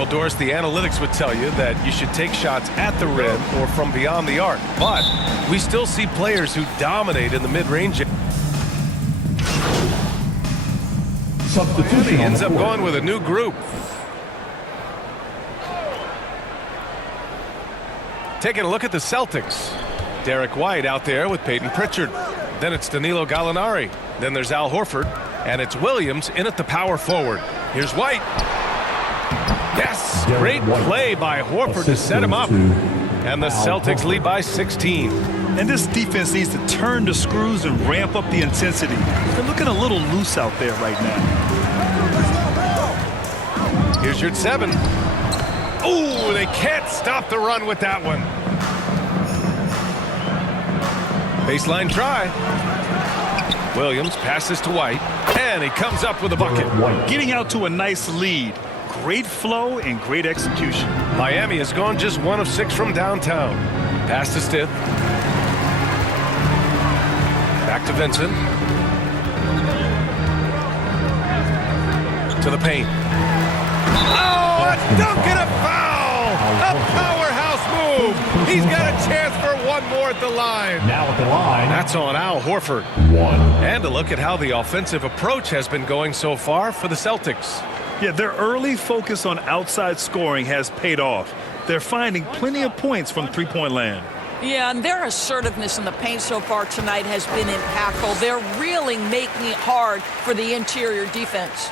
Well, Doris, the analytics would tell you that you should take shots at the rim or from beyond the arc. But we still see players who dominate in the mid-range. Substitution. He ends up going with a new group. Taking a look at the Celtics. Derek White out there with Peyton Pritchard. Then it's Danilo Gallinari. Then there's Al Horford. And it's Williams in at the power forward. Here's White. Yes, great play by Horford to set him up. And the Celtics lead by 16. And this defense needs to turn the screws and ramp up the intensity. They're looking a little loose out there right now. Here's your 7. Ooh, they can't stop the run with that one. Baseline try. Williams passes to White, and he comes up with a bucket. Getting out to a nice lead. Great flow and great execution. Miami has gone just 1 of 6 from downtown. Pass to Stith. Back to Vincent. To the paint. Oh, a dunk and a foul! A powerhouse move! He's got a chance for one more at the line. Now at the line. That's on Al Horford. 1. And a look at how the offensive approach has been going so far for the Celtics. Yeah, their early focus on outside scoring has paid off. They're finding plenty of points from three-point land. Yeah, and their assertiveness in the paint so far tonight has been impactful. They're really making it hard for the interior defense.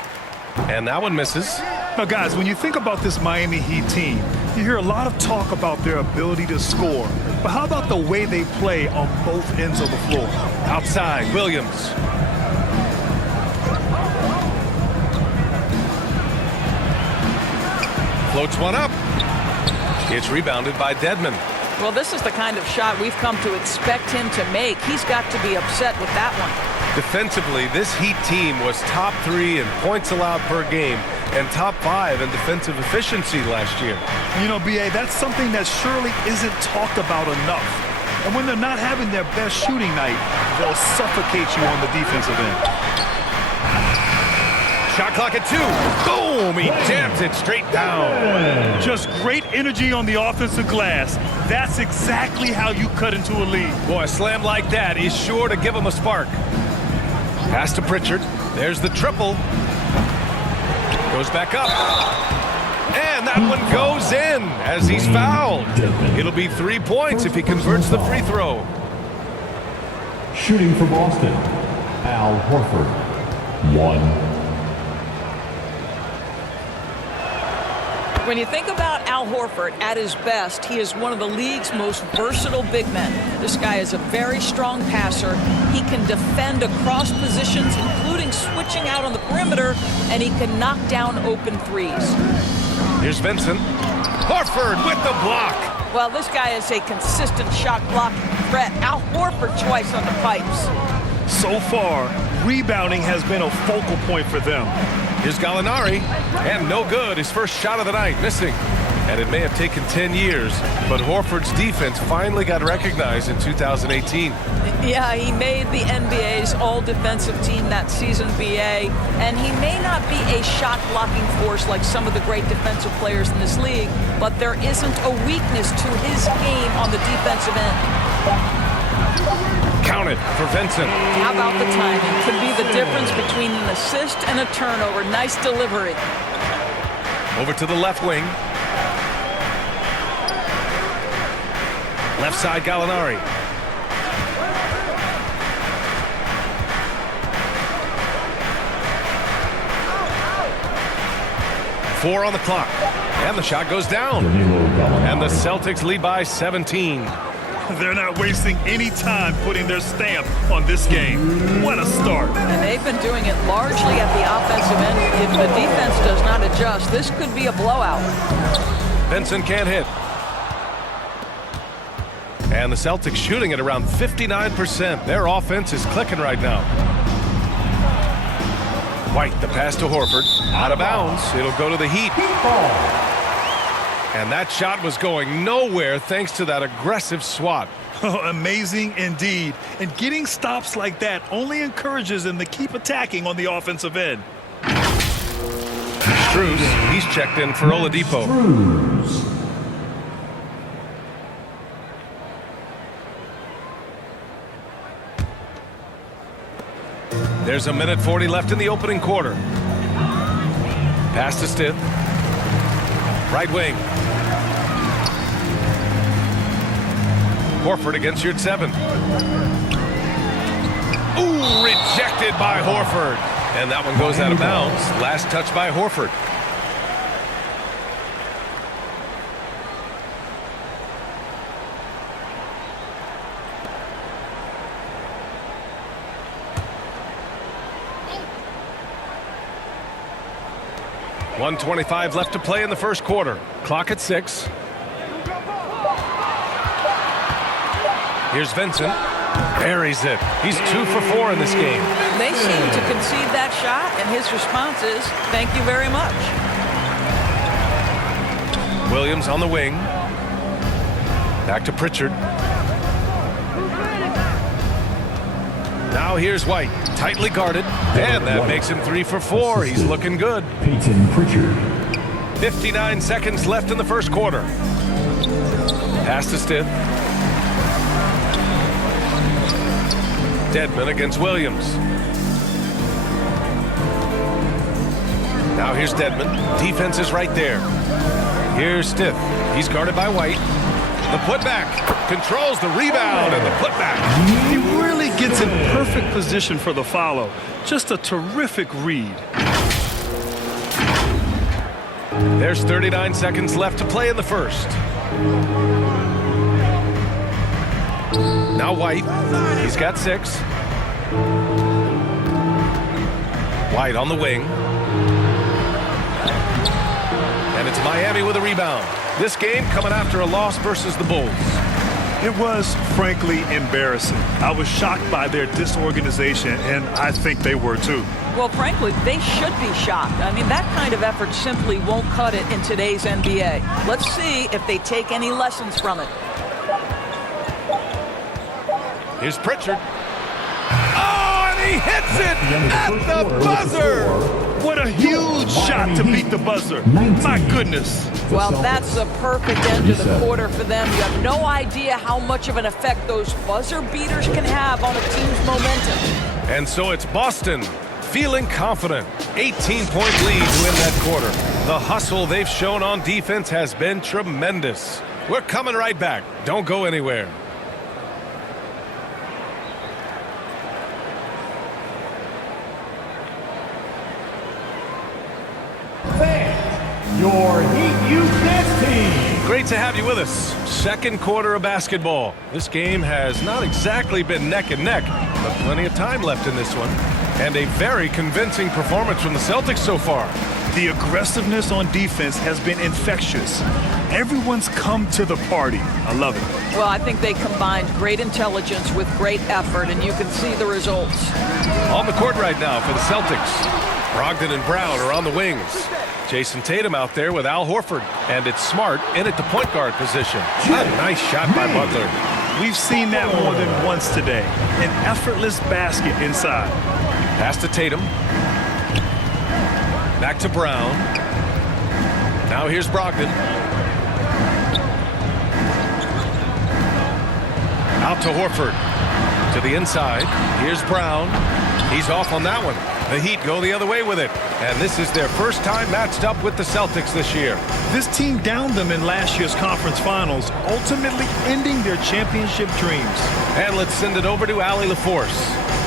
And that one misses. Now, guys, when you think about this Miami Heat team, you hear a lot of talk about their ability to score. But how about the way they play on both ends of the floor? Outside, Williams. Floats one up. It's rebounded by Dedmon. Well, this is the kind of shot we've come to expect him to make. He's got to be upset with that one. Defensively, this Heat team was top 3 in points allowed per game and top 5 in defensive efficiency last year. You know, B.A., that's something that surely isn't talked about enough. And when they're not having their best shooting night, they'll suffocate you on the defensive end. Shot clock at 2. Boom! He jams it straight down. Just great energy on the offensive glass. That's exactly how you cut into a lead. Boy, a slam like that is sure to give him a spark. Pass to Pritchard. There's the triple. Goes back up. And that one goes in as he's fouled. It'll be 3 points if he converts the free throw. Shooting for Boston, Al Horford. 1. When you think about Al Horford at his best, he is one of the league's most versatile big men. This guy is a very strong passer. He can defend across positions, including switching out on the perimeter, and he can knock down open threes. Here's Vincent. Horford with the block. Well, this guy is a consistent shot blocking threat. Al Horford twice on the pipes. So far, rebounding has been a focal point for them. Here's Gallinari, and no good. His first shot of the night, missing. And it may have taken 10 years, but Horford's defense finally got recognized in 2018. Yeah, he made the NBA's all-defensive team that season, BA, and he may not be a shot-blocking force like some of the great defensive players in this league, but there isn't a weakness to his game on the defensive end. Counted for Vincent. How about the timing? Could be the difference between an assist and a turnover. Nice delivery. Over to the left wing. Left side, Gallinari. Four on the clock. And the shot goes down. And the Celtics lead by 17. They're not wasting any time putting their stamp on this game. What a start. And they've been doing it largely at the offensive end. If the defense does not adjust, this could be a blowout. Vincent can't hit. And the Celtics shooting at around 59%. Their offense is clicking right now. White, the pass to Horford. Out of bounds. It'll go to the Heat. And that shot was going nowhere thanks to that aggressive swat. Oh, amazing indeed. And getting stops like that only encourages them to keep attacking on the offensive end. Strus, He's checked in for Oladipo. Cruz. There's a minute 40 left in the opening quarter. Pass to Stith. Right wing. Horford against Yurtseven. Ooh, rejected by Horford. And that one goes out of bounds. Last touch by Horford. .125 left to play in the first quarter. Clock at 6. Here's Vincent. Buries it. He's 2 for 4 in this game. They seem to concede that shot, and his response is, thank you very much. Williams on the wing. Back to Pritchard. Now here's White. Tightly guarded. And that makes him 3 for 4. He's looking good. Peyton Pritchard. 59 seconds left in the first quarter. Pass to Stith. Dedmon against Williams. Now here's Dedmon. Defense is right there. Here's Stith. He's guarded by White. The putback. Controls the rebound and the putback. He really gets in perfect position for the follow. Just a terrific read. There's 39 seconds left to play in the first. Now White. He's got 6. White on the wing. And it's Miami with a rebound. This game coming after a loss versus the Bulls. It was, frankly, embarrassing. I was shocked by their disorganization, and I think they were too. Well, frankly, they should be shocked. I mean, that kind of effort simply won't cut it in today's NBA. Let's see if they take any lessons from it. Here's Pritchard. Oh, and he hits it at the buzzer. What a huge shot to beat the buzzer. My goodness. Well, that's a perfect end to the quarter for them. You have no idea how much of an effect those buzzer beaters can have on a team's momentum. And so it's Boston feeling confident. 18-point lead to win that quarter. The hustle they've shown on defense has been tremendous. We're coming right back. Don't go anywhere. Your Heat U-Dance team. Great to have you with us. Second quarter of basketball. This game has not exactly been neck and neck, but plenty of time left in this one. And a very convincing performance from the Celtics so far. The aggressiveness on defense has been infectious. Everyone's come to the party. I love it. Well, I think they combined great intelligence with great effort, and you can see the results. On the court right now for the Celtics. Brogdon and Brown are on the wings. Jason Tatum out there with Al Horford. And it's Smart in at the point guard position. A nice shot by Butler. We've seen that more than once today. An effortless basket inside. Pass to Tatum. Back to Brown. Now here's Brogdon. Out to Horford. To the inside. Here's Brown. He's off on that one. The Heat go the other way with it. And this is their first time matched up with the Celtics this year. This team downed them in last year's conference finals, ultimately ending their championship dreams. And let's send it over to Allie LaForce.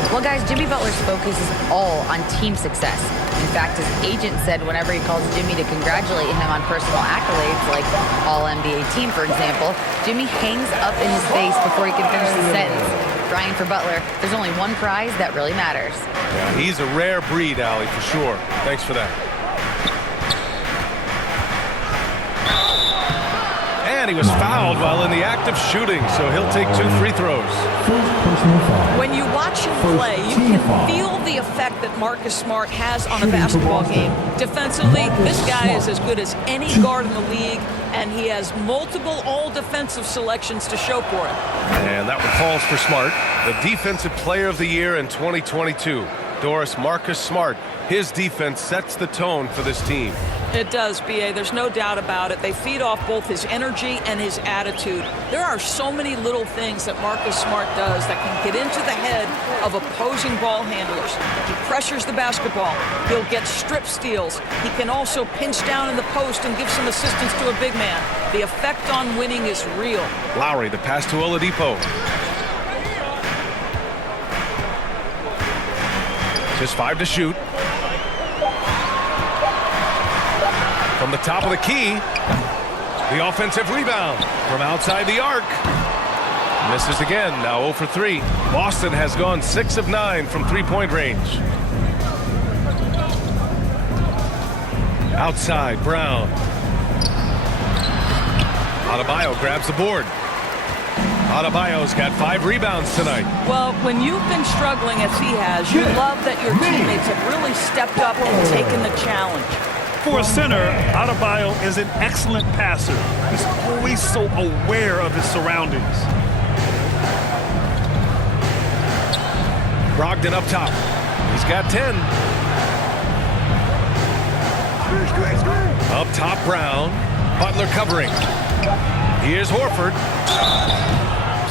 Well, guys, Jimmy Butler's focus is all on team success. In fact, his agent said whenever he calls Jimmy to congratulate him on personal accolades, like All-NBA team, for example, Jimmy hangs up in his face before he can finish the sentence. Ryan, for Butler, there's only one prize that really matters. Yeah, he's a rare breed, Allie, for sure. Thanks for that. And he was fouled while in the act of shooting, so he'll take 2 free throws. When you watch him play, you can feel the effect that Marcus Smart has on a basketball game. Defensively, this guy is as good as any guard in the league, and he has multiple all-defensive selections to show for it. And that one falls for Smart, the Defensive Player of the Year in 2022. Doris Marcus Smart. His defense sets the tone for this team. It does, B.A. There's no doubt about it. They feed off both his energy and his attitude. There are so many little things that Marcus Smart does that can get into the head of opposing ball handlers. He pressures the basketball. He'll get strip steals. He can also pinch down in the post and give some assistance to a big man. The effect on winning is real. Lowry, the pass to Oladipo. Just 5 to shoot. From the top of the key, the offensive rebound from outside the arc. Misses again, now 0 for 3. Boston has gone 6 of 9 from three-point range. Outside, Brown. Adebayo grabs the board. Adebayo's got 5 rebounds tonight. Well, when you've been struggling as he has, you love that your teammates have really stepped up and taken the challenge. For a center, Adebayo is an excellent passer. He's always so aware of his surroundings. Brogdon up top. He's got 10. Up top, Brown. Butler covering. Here's Horford.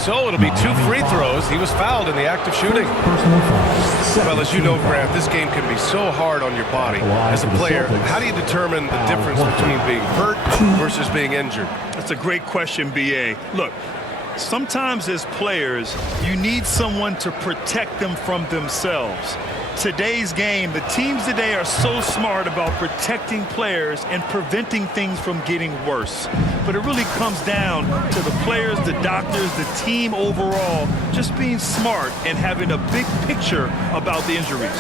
So it'll be 2 free throws. He was fouled in the act of shooting. Well, as you know, Grant, this game can be so hard on your body. As a player, how do you determine the difference between being hurt versus being injured? That's a great question, B.A. Look, sometimes as players, you need someone to protect them from themselves. Today's game, the teams today are so smart about protecting players and preventing things from getting worse. But it really comes down to the players, the doctors, the team overall, just being smart and having a big picture about the injuries.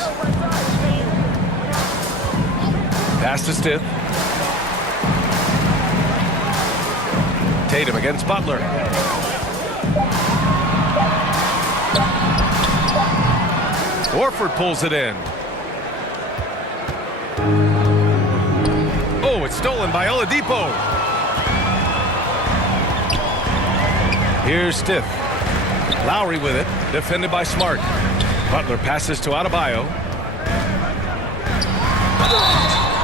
Pass to Stith. Tatum against Butler. Horford pulls it in. Oh, it's stolen by Oladipo. Here's Stith. Lowry with it, defended by Smart. Butler passes to Adebayo.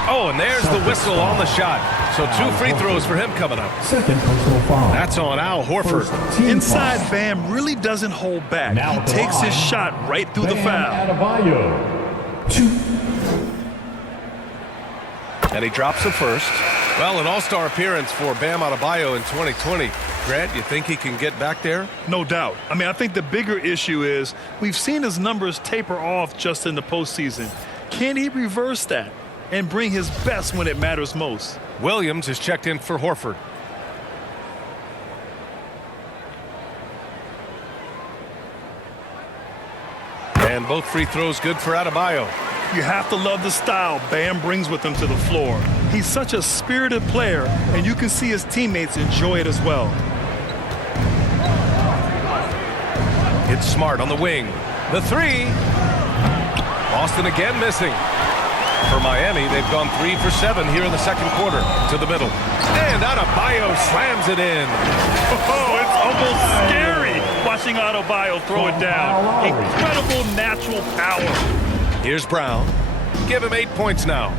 Oh, and there's the whistle on the shot. So 2 free throws for him coming up. Second personal foul. That's on Al Horford. Inside, Bam really doesn't hold back. He takes his shot right through the foul. Adebayo. 2. And he drops the first. Well, an all-star appearance for Bam Adebayo in 2020. Grant, you think he can get back there? No doubt. I mean, I think the bigger issue is we've seen his numbers taper off just in the postseason. Can he reverse that and bring his best when it matters most? Williams is checked in for Horford. And both free throws good for Adebayo. You have to love the style Bam brings with him to the floor. He's such a spirited player, and you can see his teammates enjoy it as well. It's Smart on the wing. The 3. Boston again missing. For Miami, they've gone 3 for 7 here in the second quarter. To the middle. And Adebayo slams it in. Oh, it's almost scary watching Adebayo throw it down. Incredible natural power. Here's Brown. Give him 8 points now.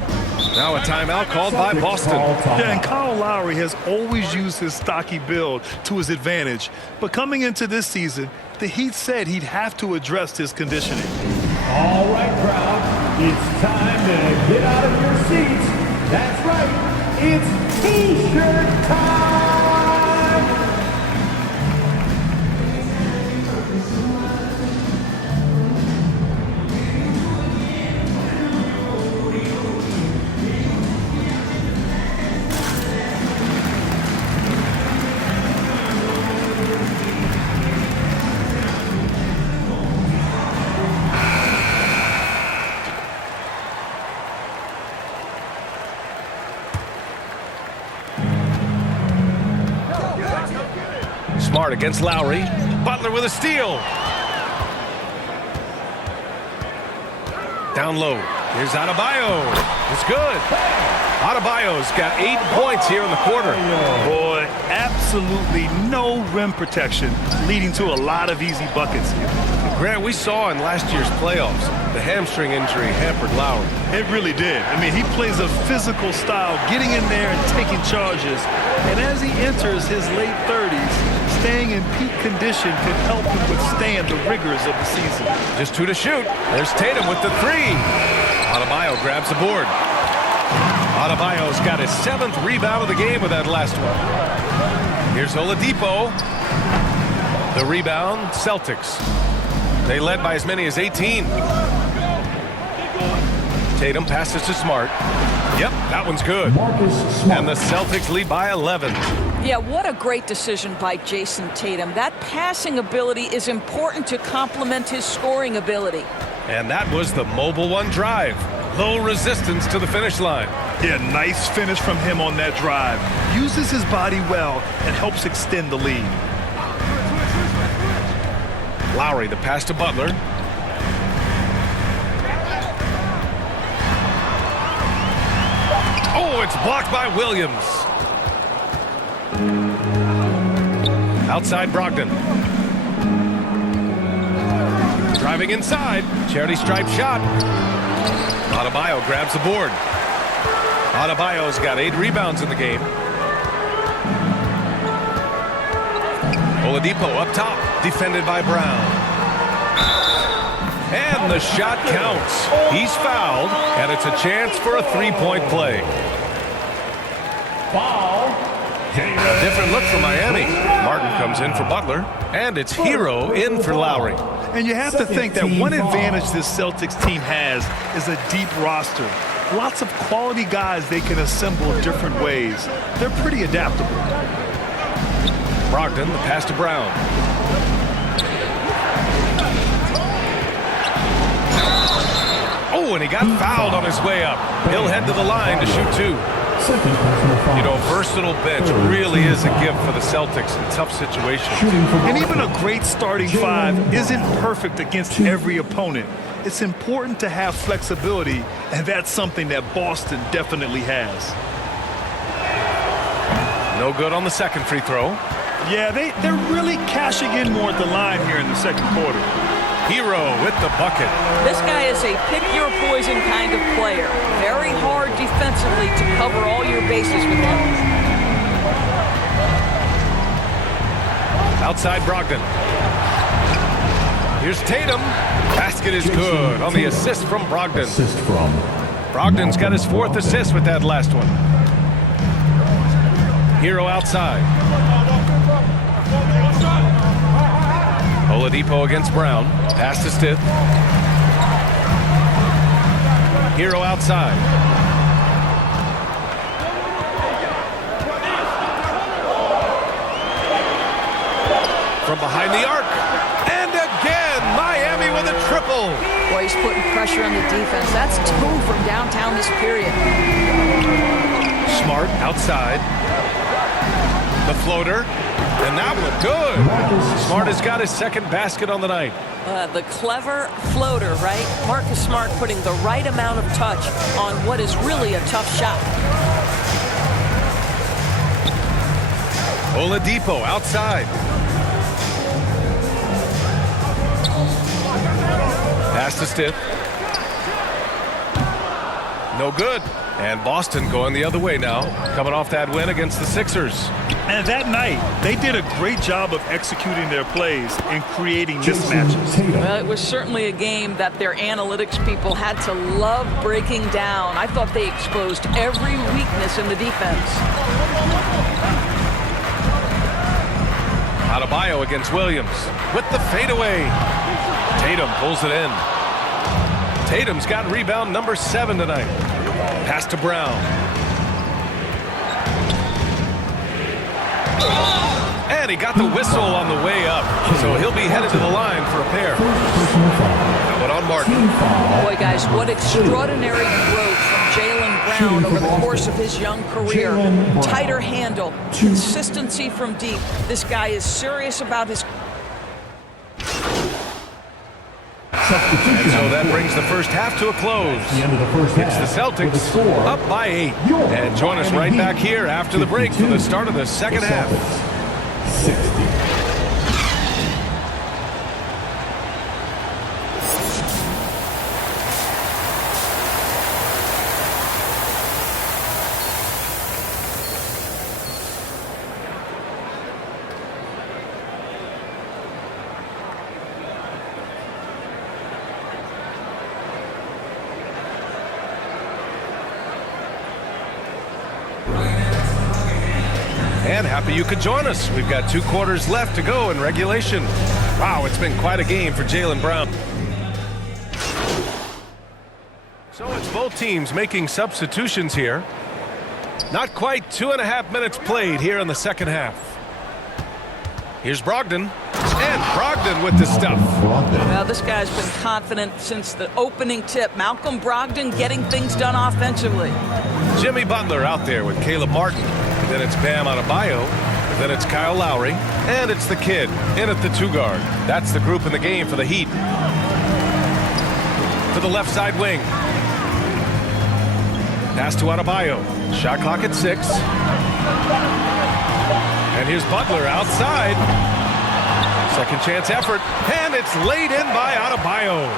Now a timeout called by Boston. Yeah, and Kyle Lowry has always used his stocky build to his advantage. But coming into this season, the Heat said he'd have to address his conditioning. All right, crowd. It's time to get out of your seats. That's right. It's T-shirt time. Smart against Lowry. Butler with a steal. Down low. Here's Adebayo. It's good. Adebayo's got 8 points here in the quarter. Boy, absolutely no rim protection, leading to a lot of easy buckets here. Grant, we saw in last year's playoffs, the hamstring injury hampered Lowry. It really did. I mean, he plays a physical style, getting in there and taking charges. And as he enters his late 30s, staying in peak condition can help him withstand the rigors of the season. Just 2 to shoot. There's Tatum with the 3. Adebayo grabs the board. Adebayo's got his 7th rebound of the game with that last one. Here's Oladipo. The rebound, Celtics. They led by as many as 18. Tatum passes to Smart. Yep, that one's good. And the Celtics lead by 11. Yeah, what a great decision by Jason Tatum. That passing ability is important to complement his scoring ability. And that was the mobile one drive. Low resistance to the finish line. Yeah, nice finish from him on that drive. Uses his body well and helps extend the lead. Lowry, the pass to Butler. Oh, it's blocked by Williams. Outside Brogdon. Driving inside. Charity stripe shot. Adebayo grabs the board. Adebayo's got 8 rebounds in the game. Oladipo up top, defended by Brown. And the shot counts. He's fouled, and it's a chance for a 3-point play. Foul. A different look for Miami. Martin comes in for Butler, and it's Hero in for Lowry. And you have to think that one advantage this Celtics team has is a deep roster. Lots of quality guys they can assemble different ways. They're pretty adaptable. Brogdon, the pass to Brown. Oh, and he got fouled on his way up. He'll head to the line to shoot 2. You know, versatile bench really is a gift for the Celtics in tough situations. And even a great starting 5 isn't perfect against every opponent. It's important to have flexibility, and that's something that Boston definitely has. No good on the second free throw. Yeah, they're really cashing in more at the line here in the second quarter. Hero with the bucket. This guy is a pick-your-poison kind of player. Very hard defensively to cover all your bases with him. Outside Brogdon. Here's Tatum. Basket is good on the assist from Brogdon. Brogdon's got his 4th assist with that last one. Hero outside. Oladipo against Brown. Pass to Stith. Hero outside. From behind the arc. And again, Miami with a triple. Boy, he's putting pressure on the defense. That's 2 from downtown this period. Smart outside. The floater. And that one good. Smart has got his 2nd basket on the night. The clever floater, right? Marcus Smart putting the right amount of touch on what is really a tough shot. Oladipo outside. Pass to Stith. No good. And Boston going the other way now, coming off that win against the Sixers. And that night, they did a great job of executing their plays and creating mismatches. Well, it was certainly a game that their analytics people had to love breaking down. I thought they exposed every weakness in the defense. Adebayo against Williams with the fadeaway. Tatum pulls it in. Tatum's got rebound number 7 tonight. Pass to Brown. And he got the whistle on the way up, so he'll be headed to the line for a pair. That one on Martin. Boy, guys, what extraordinary growth from Jaylen Brown over the course of his young career. Tighter handle, consistency from deep. This guy is serious about his... And so that brings the first half to a close. At the end of the first It's half, the Celtics with the score, up by 8. your And join us right Miami back Heat, here after the break for the start of the second half. 60. And happy you could join us. We've got 2 quarters left to go in regulation. Wow, it's been quite a game for Jaylen Brown. So it's both teams making substitutions here. Not quite 2.5 minutes played here in the second half. Here's Brogdon. And Brogdon with the stuff. Well, this guy's been confident since the opening tip. Malcolm Brogdon getting things done offensively. Jimmy Butler out there with Caleb Martin. Then it's Bam Adebayo. Then it's Kyle Lowry. And it's the kid in at the 2 guard. That's the group in the game for the Heat. To the left side wing. Pass to Adebayo. Shot clock at 6. And here's Butler outside. Second chance effort. And it's laid in by Adebayo.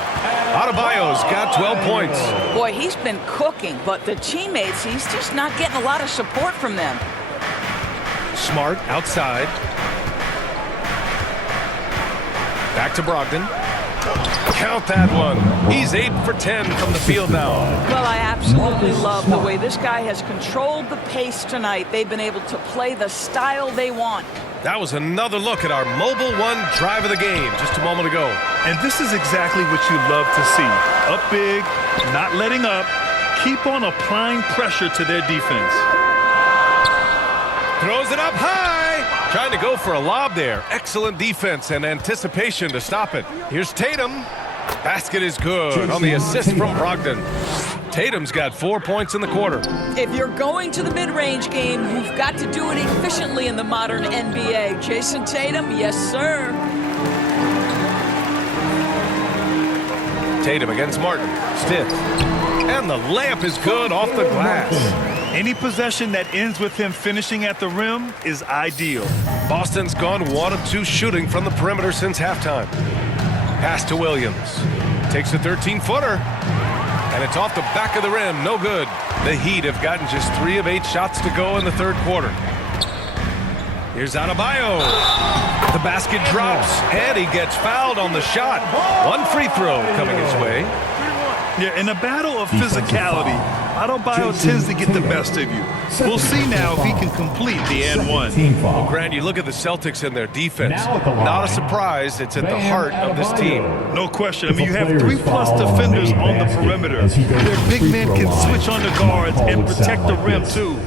Adebayo's got 12 points. Boy, he's been cooking, but the teammates, he's just not getting a lot of support from them. Smart outside. Back to Brogdon. Count that one. He's 8 for 10 from the field now. Well, I absolutely love the way this guy has controlled the pace tonight. They've been able to play the style they want. That was another look at our Mobile One drive of the game just a moment ago. And this is exactly what you love to see. Up big, not letting up, keep on applying pressure to their defense. Throws it up high. Trying to go for a lob there. Excellent defense and anticipation to stop it. Here's Tatum. Basket is good on the assist from Brogdon. Tatum's got 4 points in the quarter. If you're going to the mid-range game, you've got to do it efficiently in the modern NBA. Jason Tatum, yes, sir. Tatum against Martin. Stiff. And the layup is good off the glass. Any possession that ends with him finishing at the rim is ideal. Boston's gone 1 of 2 shooting from the perimeter since halftime. Pass to Williams. Takes a 13-footer. And it's off the back of the rim. No good. The Heat have gotten just 3 of 8 shots to go in the third quarter. Here's Adebayo. The basket drops, and he gets fouled on the shot. 1 free throw coming his way. Yeah, in a battle of physicality, Adebayo tends to get the best of you. We'll see now if he can complete the and one. Well, Grant, you look at the Celtics and their defense. Not a surprise. It's at the heart of this team. No question. I mean, you have 3+ defenders on the perimeter. Their big men can switch on the guards and protect the rim, too.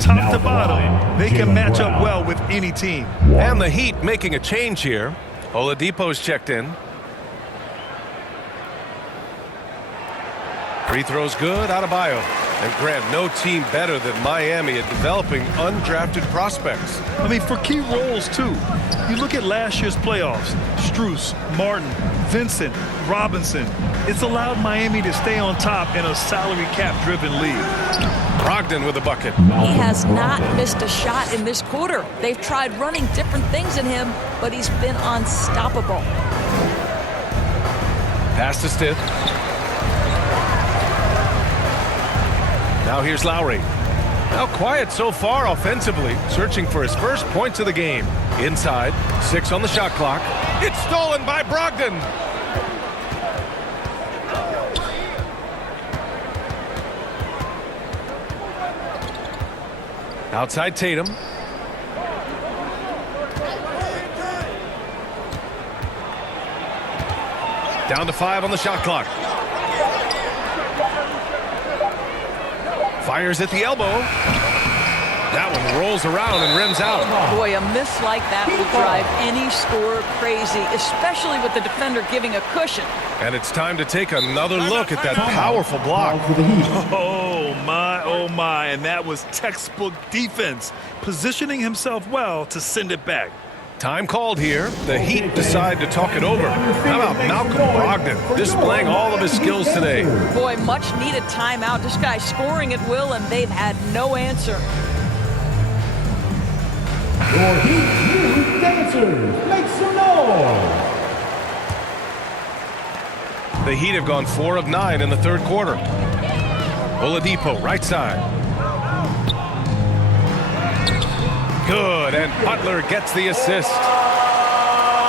Top to bottom, they can match up well with any team. And the Heat making a change here. Oladipo's checked in. Free throw's good, Adebayo. And Grant, no team better than Miami at developing undrafted prospects. I mean, for key roles, too. You look at last year's playoffs. Strus, Martin, Vincent, Robinson. It's allowed Miami to stay on top in a salary cap-driven league. Brogdon with a bucket. He has not missed a shot in this quarter. They've tried running different things in him, but he's been unstoppable. Pass to Stith. Now here's Lowry. Now quiet so far offensively, searching for his first points of the game. Inside, 6 on the shot clock. It's stolen by Brogdon. Outside Tatum. Down to 5 on the shot clock. Fires at the elbow. That one rolls around and rims out. Boy, a miss like that will drive any scorer crazy, especially with the defender giving a cushion. And it's time to take another look at that powerful block. Oh, my. And that was textbook defense, positioning himself well to send it back. Time called here. The Heat decide to talk it over. How about Malcolm Brogdon displaying all of his skills today? Boy, much needed timeout. This guy's scoring at will, and they've had no answer. Your Heat Youth Dancers, make some noise! The Heat have gone 4 of 9 in the third quarter. Oladipo, right side. Good, and Butler gets the assist.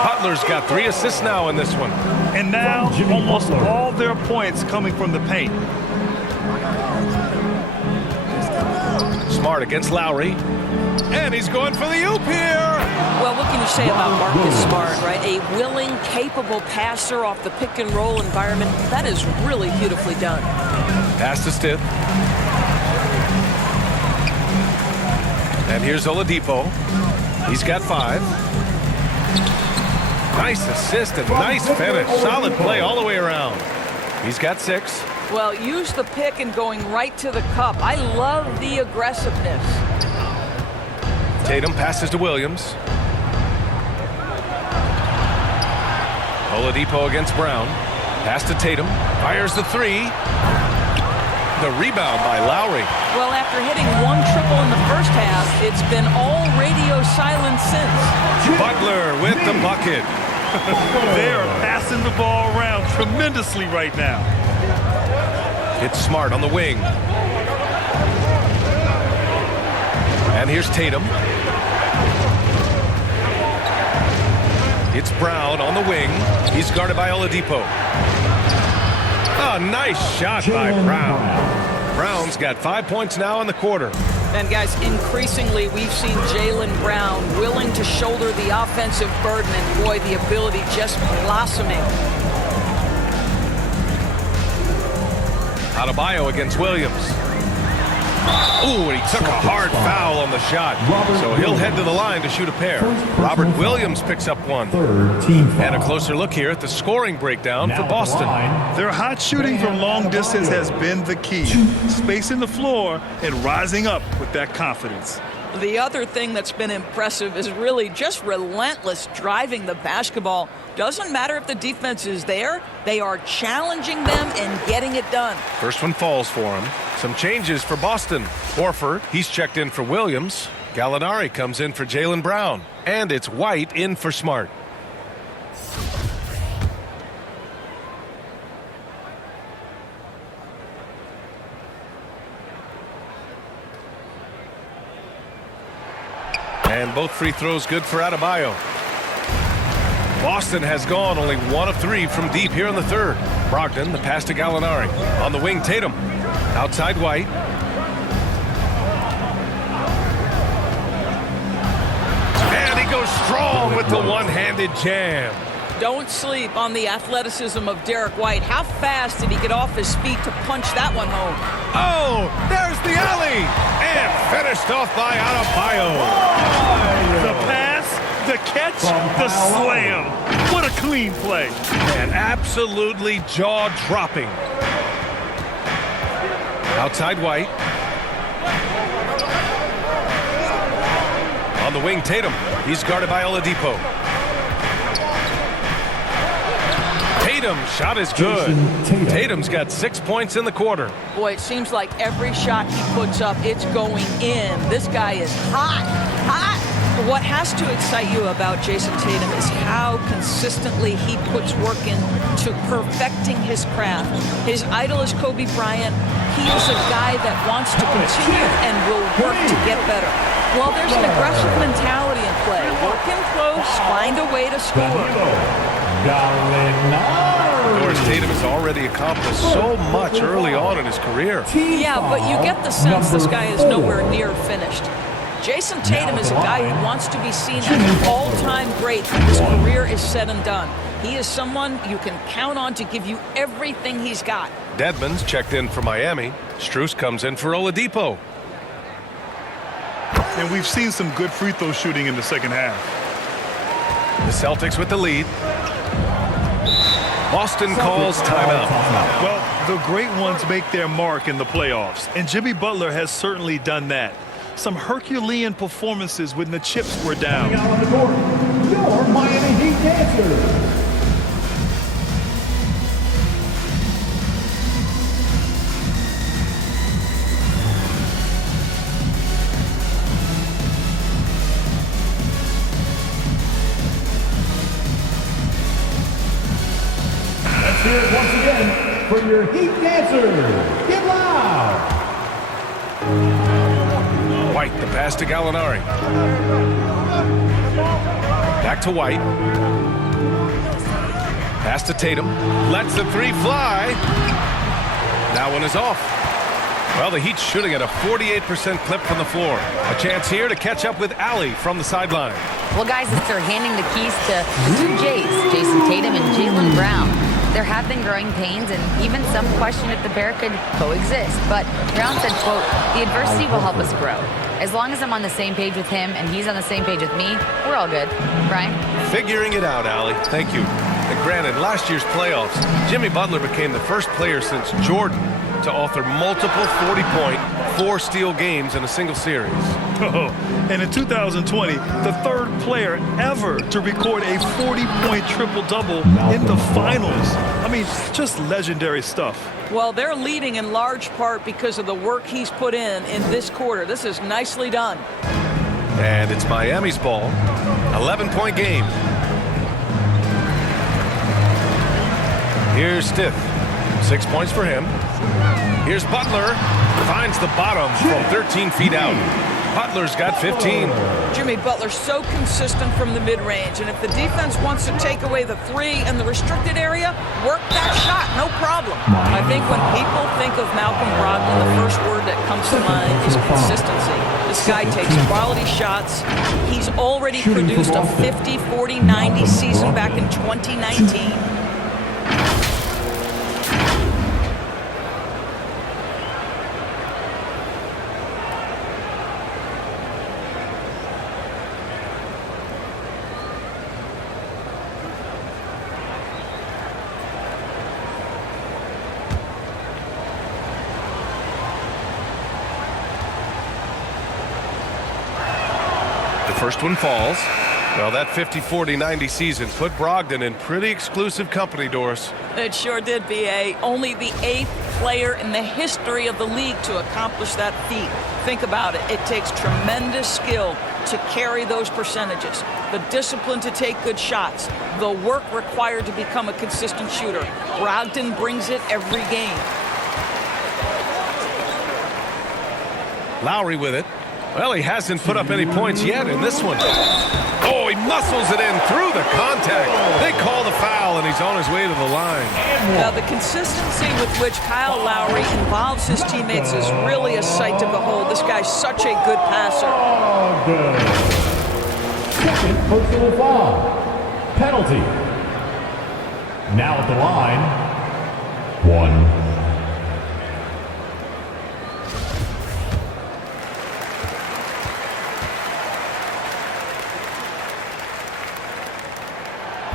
Butler's got 3 assists now in this one. And now almost all their points coming from the paint. Smart against Lowry. And he's going for the oop here. Well, what can you say about Marcus Smart, right? A willing, capable passer off the pick-and-roll environment. That is really beautifully done. Pass to Stith. And here's Oladipo. He's got 5. Nice assist and nice finish. Solid play all the way around. He's got 6. Well, use the pick and going right to the cup. I love the aggressiveness. Tatum passes to Williams. Oladipo against Brown. Pass to Tatum. Fires the 3. The rebound by Lowry. Well, after hitting 1 triple in the first half, it's been all radio silence since. Butler with the bucket. They are passing the ball around tremendously right now. It's Smart on the wing. And here's Tatum. It's Brown on the wing. He's guarded by Oladipo. Oh, nice shot by Brown. Brown's got 5 points now in the quarter. And guys, increasingly we've seen Jaylen Brown willing to shoulder the offensive burden, and boy, the ability just blossoming. Adebayo against Williams. Ooh, and he took a hard foul on the shot. So he'll head to the line to shoot a pair. Robert Williams picks up 1. And a closer look here at the scoring breakdown for Boston. Their hot shooting from long distance has been the key. Spacing the floor and rising up with that confidence. The other thing that's been impressive is really just relentless driving the basketball. Doesn't matter if the defense is there, they are challenging them and getting it done. First one falls for him. Some changes for Boston. Horford, he's checked in for Williams. Gallinari comes in for Jaylen Brown. And it's White in for Smart. And both free throws good for Adebayo. Boston has gone only 1 of 3 from deep here in the third. Brogdon, the pass to Gallinari. On the wing, Tatum. Outside White. And he goes strong with the one-handed jam. Don't sleep on the athleticism of Derek White. How fast did he get off his feet to punch that one home? Oh, there's the alley. And finished off by Adebayo. The pass, the catch, the slam. What a clean play. And absolutely jaw-dropping. Outside White. On the wing, Tatum. He's guarded by Oladipo. Tatum's shot is good. Tatum's got 6 points in the quarter. Boy, it seems like every shot he puts up, it's going in. This guy is hot, hot. What has to excite you about Jason Tatum is how consistently he puts work into perfecting his craft. His idol is Kobe Bryant. He is a guy that wants to continue and will work to get better. Well, there's an aggressive mentality in play. Work in close, find a way to score. Gallinari. Of course, Tatum has already accomplished so much early on in his career. Yeah, but you get the sense this guy is nowhere near finished. Jason Tatum is a guy who wants to be seen as an all-time great when his career is said and done. He is someone you can count on to give you everything he's got. Dedmon's checked in for Miami. Strus comes in for Oladipo. And we've seen some good free throw shooting in the second half. The Celtics with the lead. Boston calls timeout. Well, the great ones make their mark in the playoffs, and Jimmy Butler has certainly done that. some Herculean performances when the chips were down. Coming out on the court, your Miami Heat dancers. Let's hear it once again for your Heat dancers. Get loud. White, the pass to Gallinari. Back to White. Pass to Tatum. Lets the three fly. That one is off. Well, the Heat's shooting at a 48% clip from the floor. A chance here to catch up with Allie from the sideline. Well, guys, it's they're handing the keys to the two J's, Jason Tatum and Jaylen Brown. There have been growing pains, and even some question if the pair could coexist. But Brown said, quote, "The adversity will help us grow. As long as I'm on the same page with him and he's on the same page with me, we're all good." Brian? Figuring it out, Allie. Thank you. And granted, last year's playoffs, Jimmy Butler became the first player since Jordan to author multiple 40-point, 4-steal games in a single series. Oh, and in 2020, the third player ever to record a 40-point triple-double in the finals. I mean, just legendary stuff. Well, they're leading in large part because of the work he's put in this quarter. This is nicely done. And it's Miami's ball. 11-point game. Here's Stith. 6 points for him. Here's Butler. Finds the bottom from 13 feet out. Butler's got 15. Jimmy Butler's so consistent from the mid-range, and if the defense wants to take away the three in the restricted area, work that shot, no problem. I think when people think of Malcolm Brogdon, the first word that comes to mind is consistency. This guy takes quality shots. He's already produced a 50, 40, 90 season back in 2019. First one falls. Well, that 50, 40, 90 season put Brogdon in pretty exclusive company, Doris. It sure did, B.A. Only the 8th player in the history of the league to accomplish that feat. Think about it. It takes tremendous skill to carry those percentages, the discipline to take good shots, the work required to become a consistent shooter. Brogdon brings it every game. Lowry with it. Well, he hasn't put up any points yet in this one. Oh, he muscles it in through the contact. They call the foul, and he's on his way to the line. Now, the consistency with which Kyle Lowry involves his teammates is really a sight to behold. This guy's such a good passer. Oh, good. Second personal foul. Penalty. Now at the line, 1.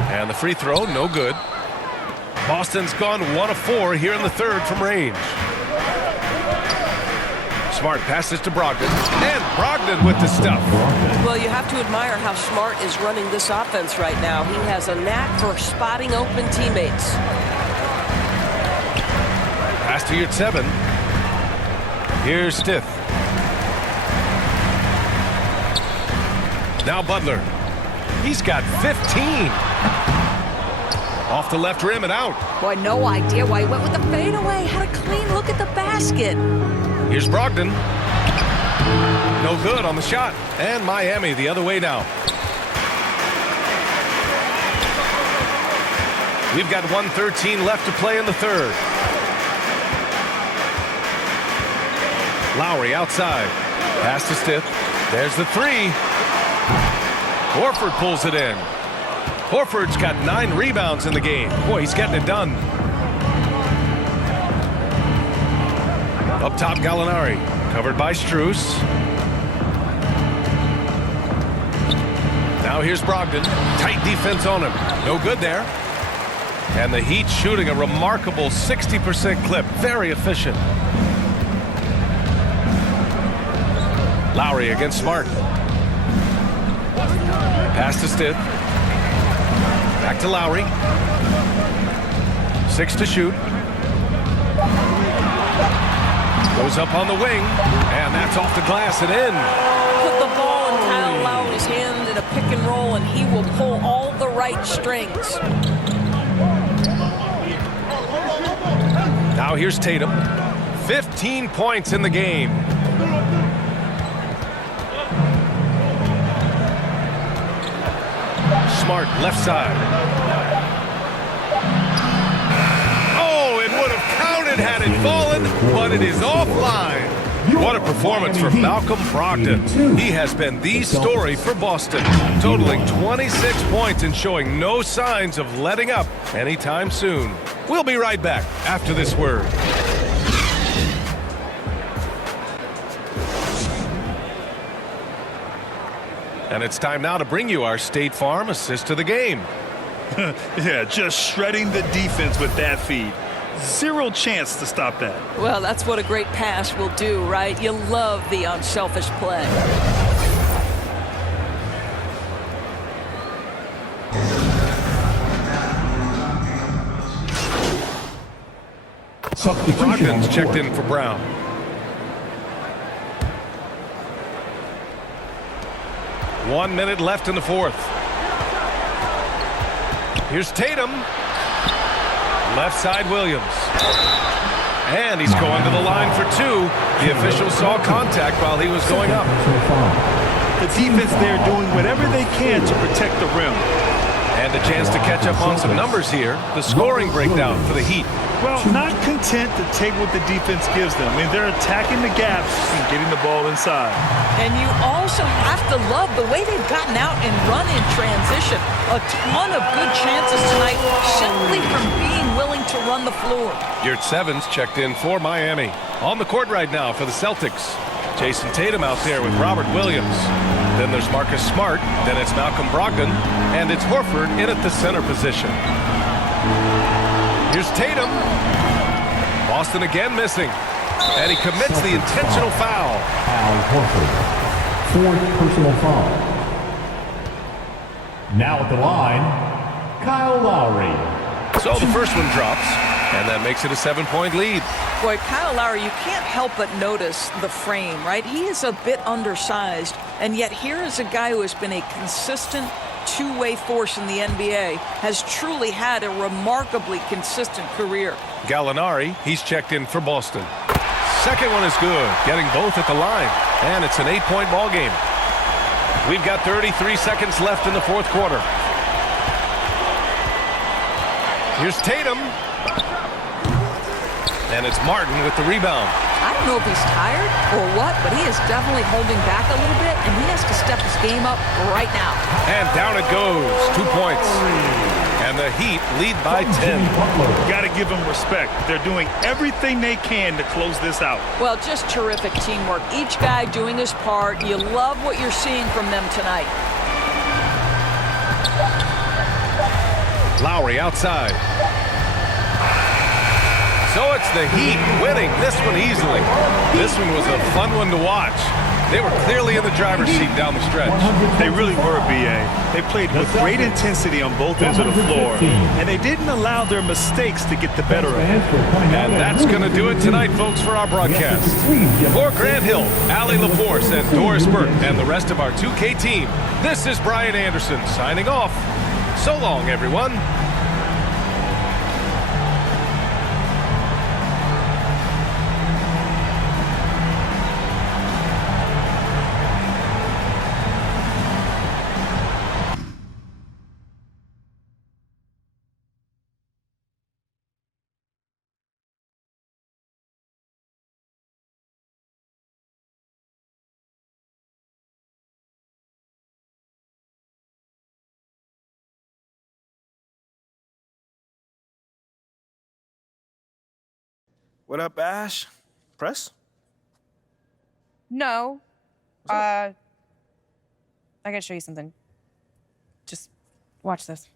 And the free throw, no good. Boston's gone 1 of 4 here in the third from range. Smart passes to Brogdon. And Brogdon with the stuff. Well, you have to admire how Smart is running this offense right now. He has a knack for spotting open teammates. Pass to your 7. Here's Stith. Now Butler. He's got 15. Off the left rim and out. Boy, no idea why he went with the fadeaway. Had a clean look at the basket. Here's Brogdon. No good on the shot. And Miami the other way now. We've got 1:13 left to play in the third. Lowry outside. Pass to Stith. There's the 3. Horford pulls it in. Horford's got 9 rebounds in the game. Boy, he's getting it done. Up top, Gallinari. Covered by Strus. Now here's Brogdon. Tight defense on him. No good there. And the Heat shooting a remarkable 60% clip. Very efficient. Lowry against Smart. Pass to Stith. Back to Lowry. 6 to shoot. Goes up on the wing, and that's off the glass and in. Put the ball in Kyle Lowry's hand in a pick and roll, and he will pull all the right strings. Now here's Tatum. 15 points in the game. Smart, left side. Oh, it would have counted had it fallen, but it is offline. What a performance for Malcolm Brogdon. He has been the story for Boston, totaling 26 points and showing no signs of letting up anytime soon. We'll be right back after this word. And it's time now to bring you our State Farm assist of the game. Yeah, just shredding the defense with that feed. Zero chance to stop that. Well, that's what a great pass will do, right? You love the unselfish play. Brogdon's checked in for Brown. One minute left in the fourth. Here's Tatum. Left side Williams. And he's going to the line for 2. The official saw contact while he was going up. The defense there doing whatever they can to protect the rim. And a chance to catch up on some numbers here. The scoring breakdown for the Heat. Well, not content to take what the defense gives them. I mean, they're attacking the gaps and getting the ball inside. And you also have to love the way they've gotten out and run in transition. A ton of good chances tonight simply from being willing to run the floor. Yurt Sevens checked in for Miami. On the court right now for the Celtics. Jason Tatum out there with Robert Williams. Then there's Marcus Smart. Then it's Malcolm Brogdon. And it's Horford in at the center position. Here's Tatum. Boston again missing. And he commits the intentional foul. Al Horford. 4th personal foul. Now at the line, Kyle Lowry. So the first one drops. And that makes it a 7-point lead. Boy, Kyle Lowry, you can't help but notice the frame, right? He is a bit undersized, and yet here is a guy who has been a consistent two-way force in the NBA, has truly had a remarkably consistent career. Gallinari, he's checked in for Boston. Second one is good, getting both at the line, and it's an 8-point ball game. We've got 33 seconds left in the fourth quarter. Here's Tatum. And it's Martin with the rebound. I don't know if he's tired or what, but he is definitely holding back a little bit, and he has to step his game up right now. And down it goes. 2 points. And the Heat lead by 10. Got to give them respect. They're doing everything they can to close this out. Well, just terrific teamwork. Each guy doing his part. You love what you're seeing from them tonight. Lowry outside. So it's the Heat winning this one easily. This one was a fun one to watch. They were clearly in the driver's seat down the stretch. They really were, B.A. They played with great intensity on both ends of the floor, and they didn't allow their mistakes to get the better of them. And that's going to do it tonight, folks, for our broadcast. For Grant Hill, Allie LaForce, and Doris Burke, and the rest of our 2K team, this is Brian Anderson signing off. So long, everyone. What up, Ash? Press? No. I gotta show you something. Just watch this.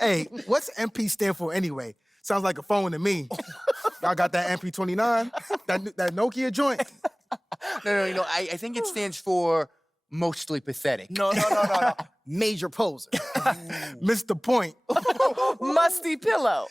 Hey, what's MP stand for anyway? Sounds like a phone to me. Y'all got that MP29? That Nokia joint? No, I think it stands for mostly pathetic. No. Major poser. Missed the point. Musty pillow.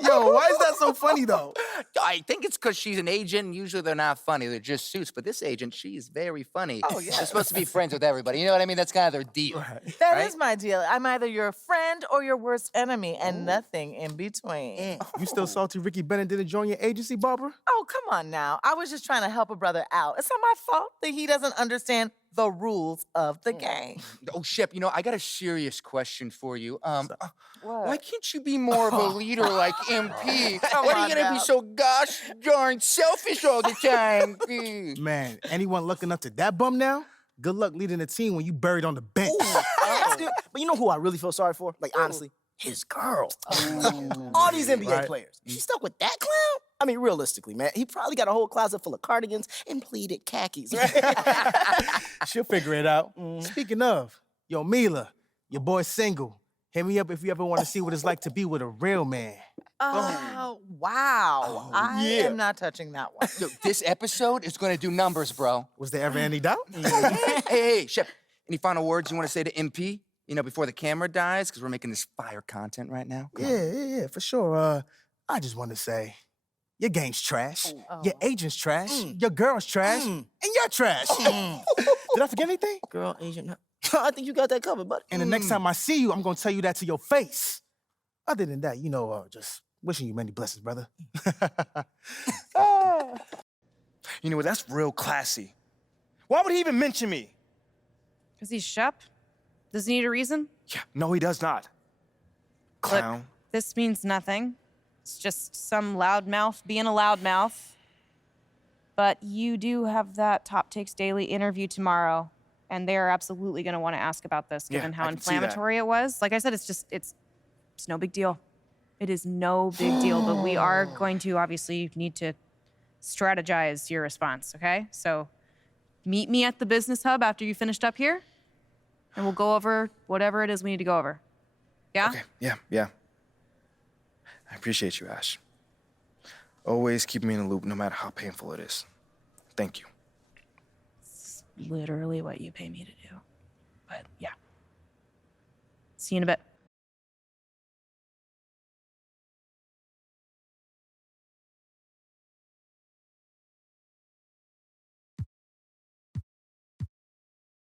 Yo, why is that so funny, though? I think it's because she's an agent, and usually they're not funny. They're just suits. But this agent, she's very funny. Oh, yeah. They're supposed to be friends with everybody. You know what I mean? That's kind of their deal. That is my deal. I'm either your friend or your worst enemy, and nothing in between. You still salty Ricky Bennett didn't join your agency, Barbara? Oh, come on now. I was just trying to help a brother out. It's not my fault that he doesn't understand the rules of the game. Oh, Shep, I got a serious question for you. Why can't you be more of a leader like MP? Why are you gonna be so gosh darn selfish all the time? Man, anyone looking up to that bum now? Good luck leading the team when you buried on the bench. That's good. But you know who I really feel sorry for? Like, honestly, his girl. All these NBA players. She stuck with that clown? I mean, realistically, man, he probably got a whole closet full of cardigans and pleated khakis, right? She'll figure it out. Speaking of, yo, Mila, your boy's single. Hit me up if you ever want to see what it's like to be with a real man. Oh, wow. I am not touching that one. Yo, this episode is gonna do numbers, bro. Was there ever any doubt? Hey, Shep, any final words you want to say to MP? Before the camera dies, because we're making this fire content right now. Yeah, for sure. I just want to say, your game's trash. Your agent's trash. Your girl's trash. And you're trash. Did I forget anything? Girl, agent, I think you got that covered, buddy. And the next time I see you, I'm going to tell you that to your face. Other than that, just wishing you many blessings, brother. You know what? That's real classy. Why would he even mention me? Because he's Shep? Does he need a reason? Yeah, no, he does not. Clown. Look, this means nothing. It's just some loudmouth being a loudmouth. But you do have that Top Takes Daily interview tomorrow, and they are absolutely going to want to ask about this, given how I can see that. inflammatory it was. Like I said, it's no big deal. It is no big deal, but we are going to obviously need to strategize your response, okay? So meet me at the business hub after you finished up here, and we'll go over whatever it is we need to go over. Yeah? Okay, yeah. I appreciate you, Ash. Always keep me in the loop, no matter how painful it is. Thank you. It's literally what you pay me to do. But yeah. See you in a bit.